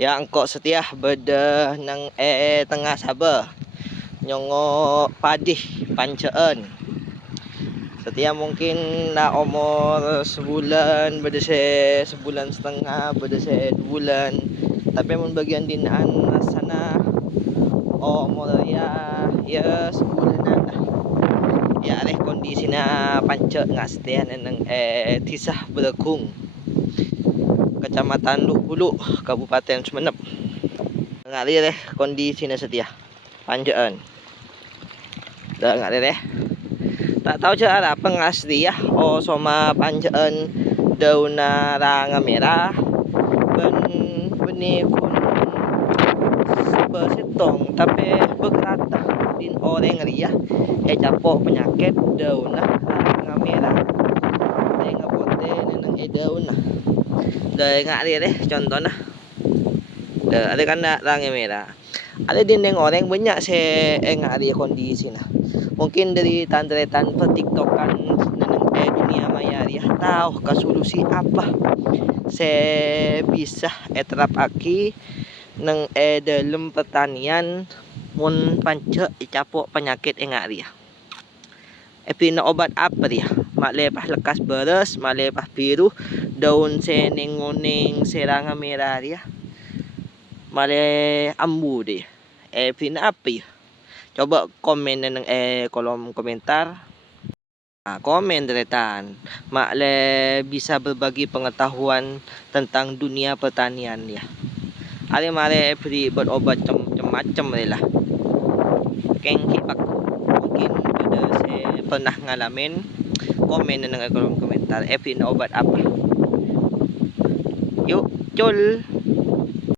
Ya engkau setia beda nang tengah Sabah nyongo padih pancaan. Setia mungkin nak umur sebulan beda sebulan setengah beda 2 bulan. Tapi mun bagian dinaan sana umur ya sebulanan lah. Ya areh kondisinya pancak ngak setia nang tisah Berekung. Kecamatan Luk Hulu, Kabupaten Sumeneb. Ngali deh kondisinya setia panjaan. Dah ngali deh. Tak tahu cara pengasli ya. Oh soma panjaan dauna ranga merah. Benih kun sebesetong tapi bergerata din orang ria. Capok penyakit dauna ranga merah. Tengah pote neneng dauna. Dah ngali deh contohnya. Ada kan ranga merah. Ada dinding orang banyak ngari kondisi nah. Mungkin dari tandretan pertiktokan dunia maya ya tahu ke solusi apa bisa terap aki nang dalam pertanian mun panca capok penyakit ngari ya. Pina obat apa dia? Mak lepah lekas beres, mak lepah biru, daun seneng-ngoneng seranga merah dia. Male ambu dia. Pina apa ya? Coba komen nang kolom komentar. Komen deretan. Mak le bisa berbagi pengetahuan tentang dunia pertanian ya. Ale mare beri buat obat macam-macam lah. Kengki pak mungkin ada saya pernah ngalamin. Komen nang kolom komentar. Pina obat apa? Yuk, cul.